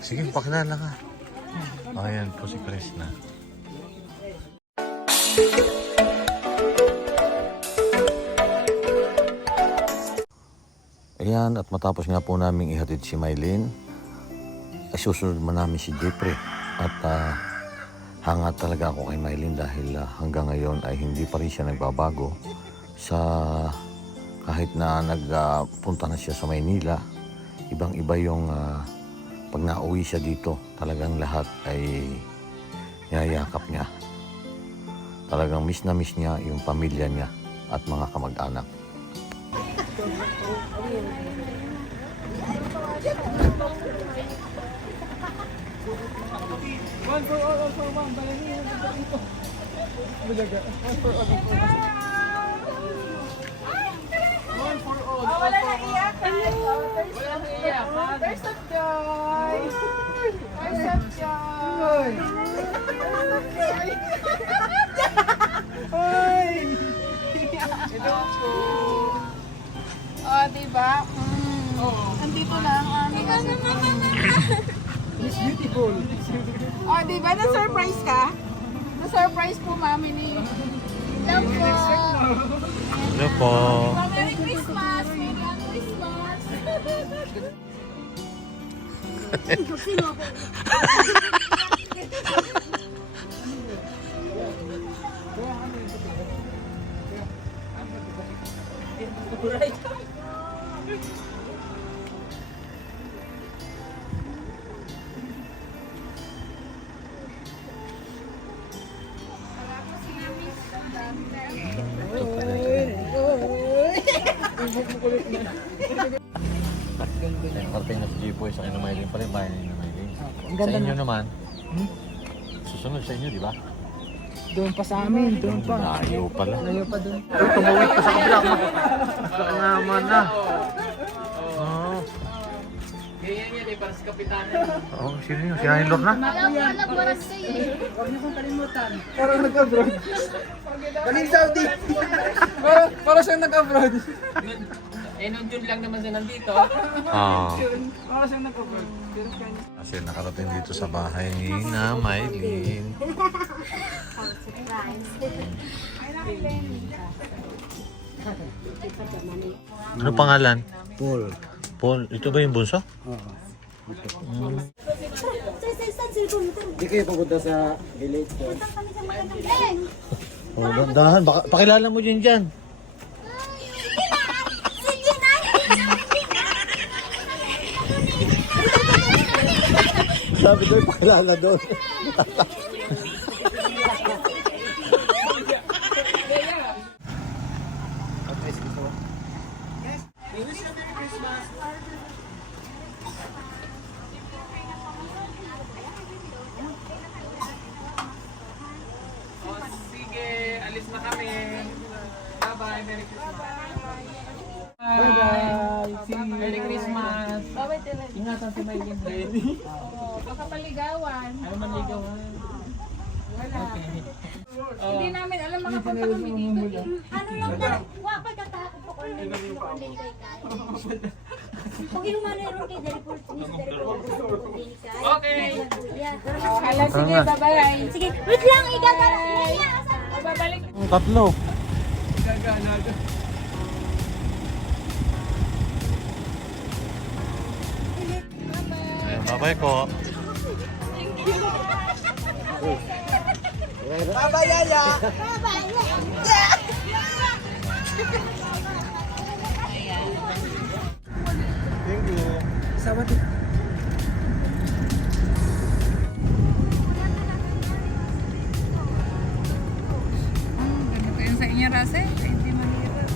Sige, pakilala ka. Ayan po si Krishna. Ayan, at matapos nga po namin ihatid si Mylene, ay susunod man namin si Jeffrey. At hanga talaga ako kay Mylene dahil hanggang ngayon ay hindi pa rin siya nagbabago. Kahit na nagpunta na siya sa Maynila, ibang-iba yung pag nauwi siya dito, talagang lahat ay niyayakap niya. Talagang miss na miss niya yung pamilya niya at mga kamag-anak. One for all for one. Balani yung dito. Bulaga. One for all. One for all. Wala na iyak. Wala na iyak. There's some joy. There's some joy. Ay! Ito po. Oh, diba? Andito lang. Miss Beautiful. Oh, diba? Na-surprise ka? Na-surprise po mami ni... Hello po. Hello po. Merry Christmas. Merry Christmas. Nakarating na si Jipoy sa kanya Mylene pa rin, bahay na Mylene. Ang Sa ganda inyo na. naman, susunod sa inyo, di ba? Doon pa sa amin. Doon pa. Layo pala. Layo pa doon. Tumawid pa sa kabila. Naman na. Oo. Ganyan yan eh. Para sa kapitanan. Oo, sino yun? Si Hylor na? Huwag niyo kong kalimutan. Parang nag-abroad. Galing Saudi. Para siyang nag-abroad. Eh, nung June lang naman siya nandito. Oo. Para siyang nag-abroad. Kasi nakarating dito sa bahay na Mylene. Ano pangalan? Paul. Paul. Ito ba yung bunso? Oo. Hindi kayo papunta sa village doon. Oh, dahan. Pakilala mo din dyan. Sabi doon, pakilala doon. Sige, alis na kami. Bye-bye, Merry Christmas. Bye-bye. See you. Merry Christmas. Bawal talaga. Ingatan si Mylene din. Oh, baka paligawan. Ano man ligawan? Wala. Okay. Hindi namin alam mga punta kami dito. Ano lang na, wa pa katakot po ko lang yung kundin kay Kai. Kung inuman na rin kay Deripol, Miss Deripol, kundin kay. Okay. Hala, sige, bye-bye. Sige, wait lang, igagala. Oh, babalik. Tatlo. Gagana. Ayan, bye-bye po. Bye-bye, Yaya. Thank you. Sabat. Ganito yun sa inyo, Rase. Hindi mahirap.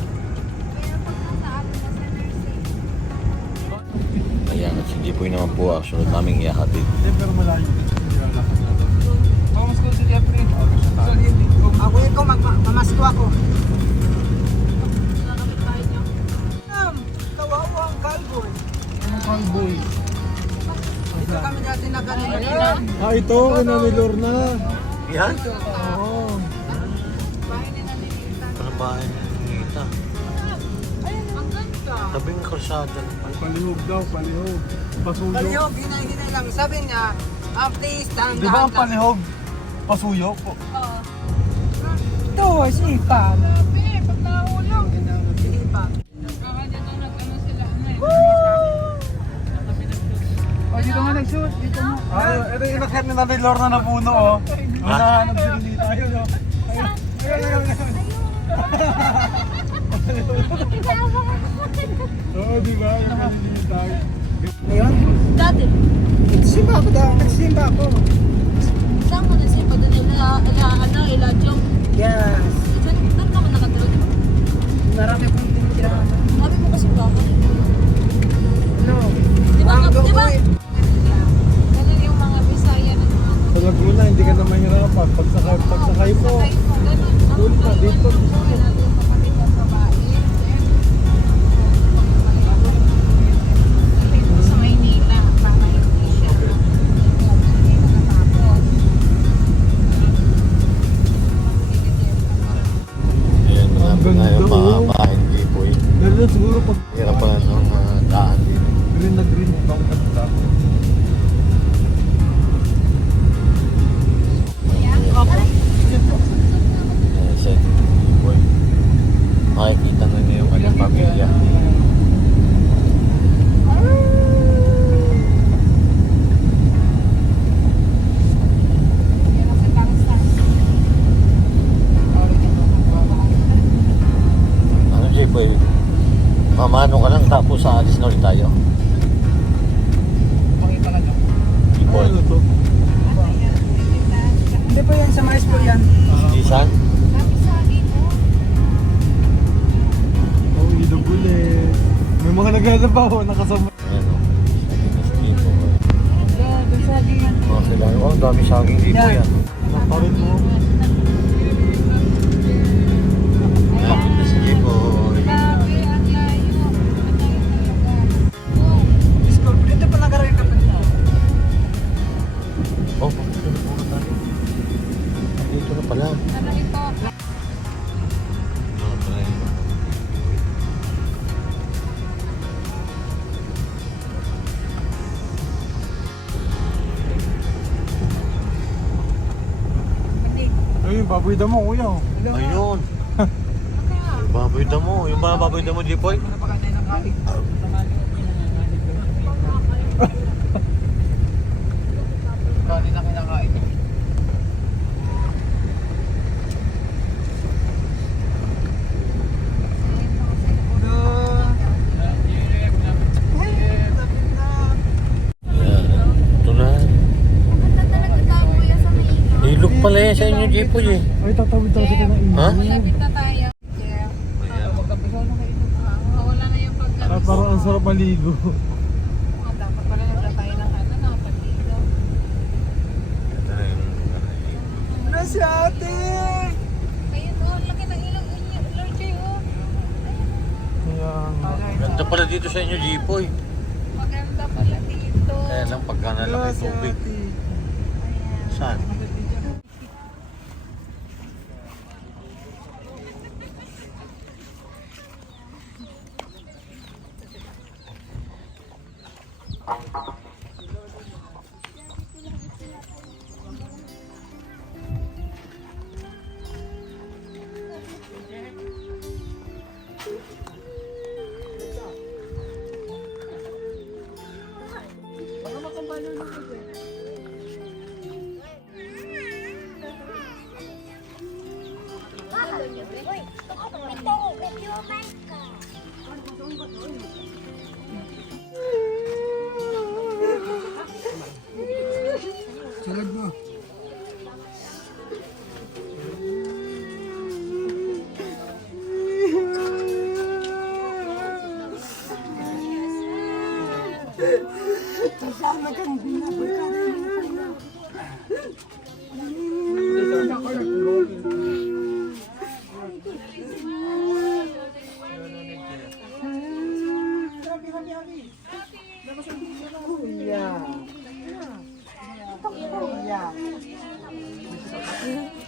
Ayan, at si Jipoy naman po ang sunod naming ihahatid. Pero malayo. Mas ko si Jeffrey. Ako ikaw, mamasko ako. Kawawa ang cowboy. Anong cowboy? Dito kami dati nakanina. Ah, ito, kina ni Lorna. Yan? Oo. Parang bahay ni Nita. Ang ganda. Tabing kalsada. Palihog daw, palihog. Pasuyo. Palihog, hinay-hinay lang. Sabi niya, please, Di ba ang dahan-dahan. palihog? Pasuyo? Ito, sipag. Sabi, pag nahulog. Sipag. Baka dito nag-ano sila. O, dito nga nag-shoot. Dito mo. Ay, ito yung inakit ni Nanay Lorna na puno, oh. Hinahanap si Lilita. Ayun, oh. Ayun. Oo, di ba? Yung kay Lilita. Ngayon? Dati, Nagsimba ako daw. Nagsimba ako. saan ko nasipa doon ila Jong. Yes. Doon naman nakatira. Marami akong tinitirahan. Sabi mo kasi baka. No. Di ba? Ang Di ba? gawin. Ganun yung mga Bisaya ng mga Sa Laguna, hindi ka na mahirapan. Pagsakay mo. ganun. Doon pa, dito. Kapatid ng babae. Sa Maynila, para hindi siya. Hindi nakatapos. Ayan, marami na yung mga bahaeng jipoy. Ganda siguro pag Hirap pa ng daan dito. green na green bang ganda. Ayan siya, jipoy. Makikita na niyo yung kanyang pamilya. Yan ang sa Tarzan. Ano jipoy? Mamano ka lang tapos aalis na ulit tayo. Pakita ka dyan. Jipoy. Ano to? Hindi po yan. Sa mais po yan. Isan? Oh, ilog ulit. May mga naglalabaw, nakasama. Ayan o. Jipoy. Doon sa akin. Mga kailangan. Oh, ang dami saging jipoy yan. Naparin mo. Lapit na si jipoy. Grabe, ang layo. Ang layo ng lugar. School. Dito pa nag-aral ka pa niya. Oh, dito na muna tayo. Dito na pala. Ano ito? Mga driver. Ayun, baboy damo, kuya. Oh. Ayun. Baboy damo. Yung mga baboy damo, Jipoy. Napakagay ng kalig. Kanin na kinakain. Ayan. Ito na. Maganda talaga ka, kuya, sa Maynila. Ilog pala yan sa inyo, Jipoy eh. Ay, tatawid tayo sa kanang Ha? Lapit na tayo. Yeah. Wala na yung pag Ah, parang ang sarap maligo. dapat pala nagla tayo ng ano, nakapag-ilo. Ito na yung Ano si ate? Ayun, oh, laki ng ilong. Lord Joy, oh. Kaya, ganda pala dito sa inyo, Jipoy. Maganda pala dito. Kaya lang pagka nalaki tubig. Saan? Sunod mo.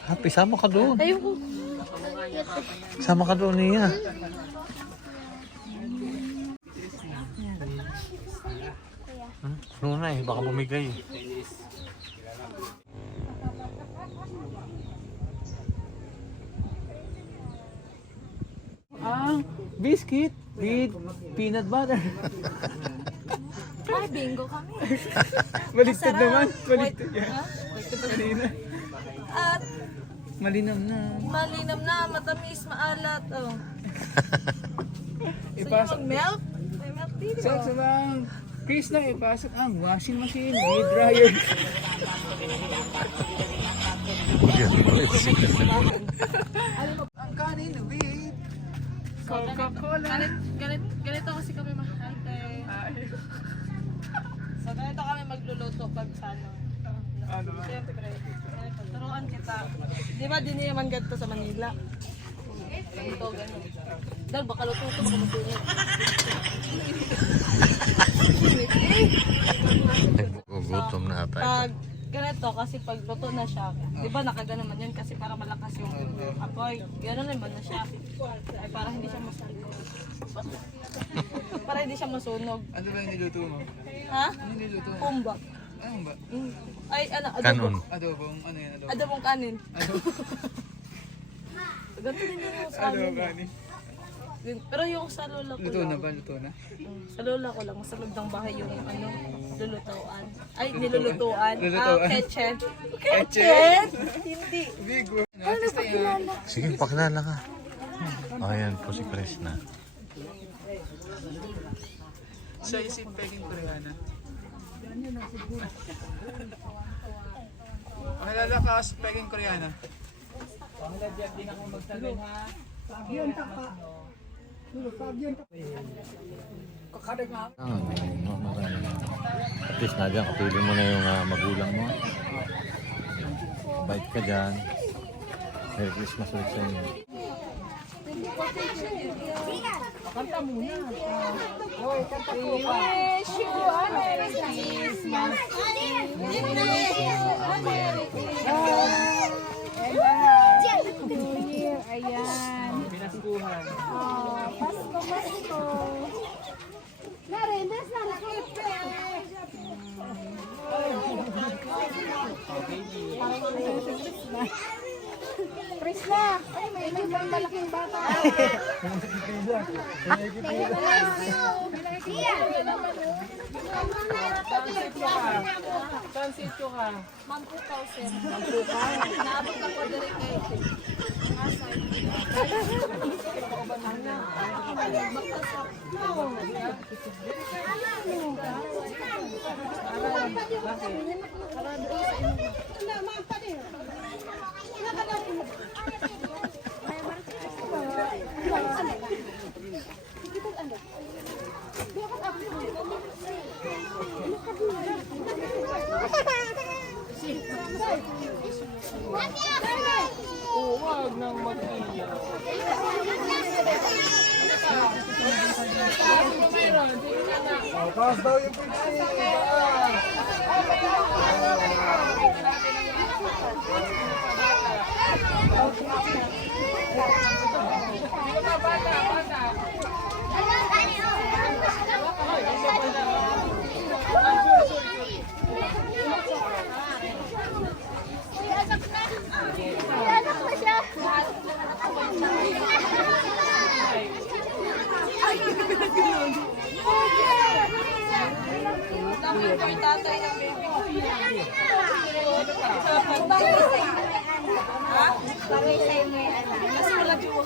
Happy, sama ka doon. Ayoko. Sama ka doon niya. Puno na eh, baka bumigay. Ang biscuit with peanut butter. Ay, bingo kami. Baligtad Masarap. naman. Baligtad Wait, yan. ha? Kanina. At Malinam na. malinam na, matamis, maalat. Oh. Gusto niyo Ipasok. mag-milk? May milk tea, di ba? Sa lang. Chris na ipasok ang washing machine with dryer. Ang kanin with Coca-Cola. Ganito kasi kami mahal, So, ganito kami magluluto pag sa ano. Ano? Siyempre, turuan kita. Di ba din naman ganito sa Manila? Ganito, ganito. Dahil baka luto ito, baka masunod. Gugutom na ata ito. Pag ganito, kasi pag luto na siya, di ba nakagano man yun kasi para malakas yung apoy. Gano'n naman na siya. Ay, para hindi siya masunog. Para hindi siya masunog. Ano ba yung niluto mo? Ha? Ano yung niluto mo? Pumba. Ano ba? Ay, ano, Kanon. Adobong, ano yan? Adobo? adobong kanin. Ganito din yung sa Adobo amin. kanin. Pero yung sa lola ko Luto na lang. ba? Luto na? Sa lola ko lang, sa loob ng bahay yung ano, lulutuan. Ay, nilulutuan. Lulutuan. Kitchen. Kitchen? Hindi. Big one. Artista yan. Sige, pakilala ka. Ayan po si Chris na. Siya isip peking Koreana. Pakilala ka as peking Koreana. Di na ako magsabi ha. At least Nadia, kapili mo na yung magulang mo. Bait ka dyan. Merry Christmas ulit sa inyo. Wish you a Merry Christmas. Ayan. Pinaskuhan. Pasko, Pasko. Prisla! Ay, may ibang malaking bata. Saan sityo ka? Mampukaw, sir. Naabot ako dali kay Huwag nang mag-iyak. Taas daw yung pixie. Dami ko yung tatay ng baby ko. Ha? Bagay sa'yo may anak. Kasi wala jowa.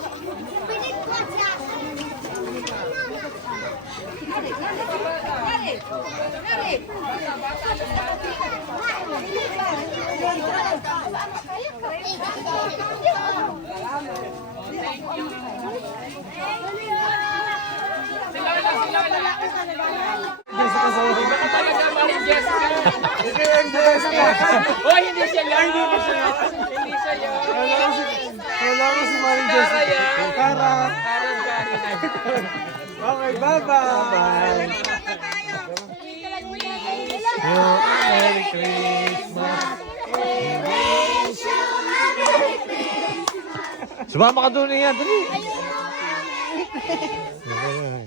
Hoy, hindi siya yan! Hindi siya yan! Wala ko si Maring Jessica. Kara. Okay, bye-bye. Merry Christmas. Sumama ka doon niya, dali. Ayun.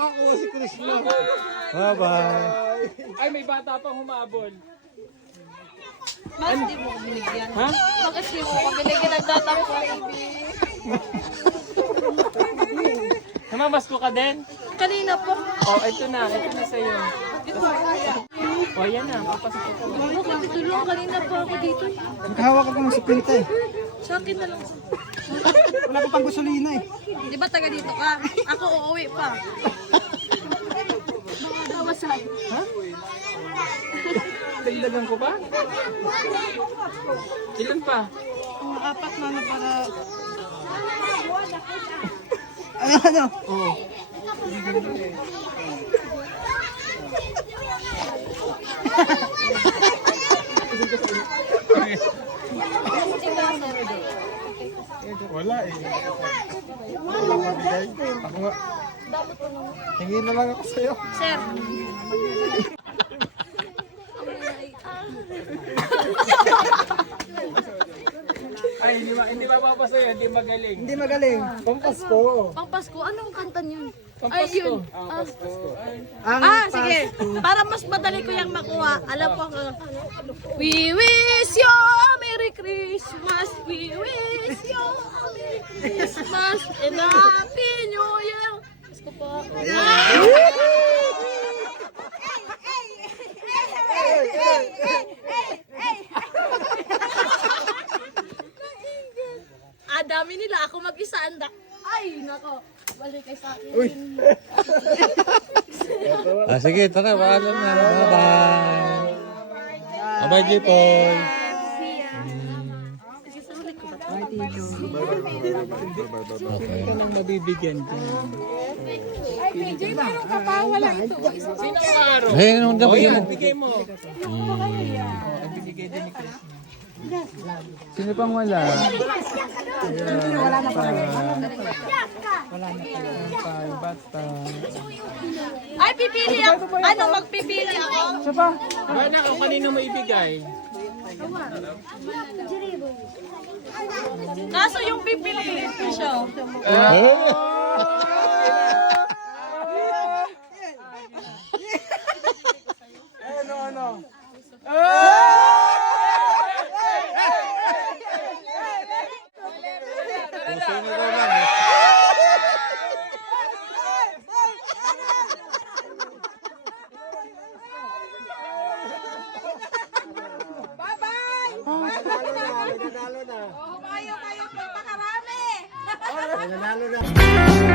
nakakuha si Krishna. Bye-bye. Ay, may bata pang humabol. Mas di mo ko binigyan. Ha? Bakit di mo ko binigyan? Nagtatang ko. Namamasko ka din? Kanina po. Oh, ito na sa'yo. Oh, yan na, papasok ko. Bakit tutulong? Kanina po ako dito. Magkahawak ako ng sipinta eh. Sa akin na lang. Wala ko pang gasolina eh. Di ba taga dito ka? Ako uuwi pa. Bawasan. Dagdagan ko ba? Ilan pa? Apat na para... Ano? Oo. Wala eh. Wala mabigay. Ako nga. Hingi na lang ako sa'yo. Sir. Ay, hindi mapapasa yan, hindi magaling. Hindi magaling. Pampasko. Pang Pasko, anong kanta niyo? Pampasko. Ay, yun. Sige. Para mas madali ko yung makuha. Alam ko ang... We wish you a Merry Christmas. We wish you a Merry Christmas and a Happy New Year. Gusto po ako. Dami nila. Ako mag-isa. Ay, nako. Balik kay sa akin. Sige, tara, paalam na. Bye-bye. Bye-bye, Jipoy. Okay. Ito nang mabibigyan dyan. Sino ang araw? Hey, ano na bigyan mo? Bigay mo. Bigay din ni Chris. Sino pang wala? Bata. Ay, pipili ako. Ano, magpipili ako? Ba na kung kanino mo ibigay? Kaso yung pipiliin ko siya. Ano? Humayo kayo, papakarami! Nanalo na.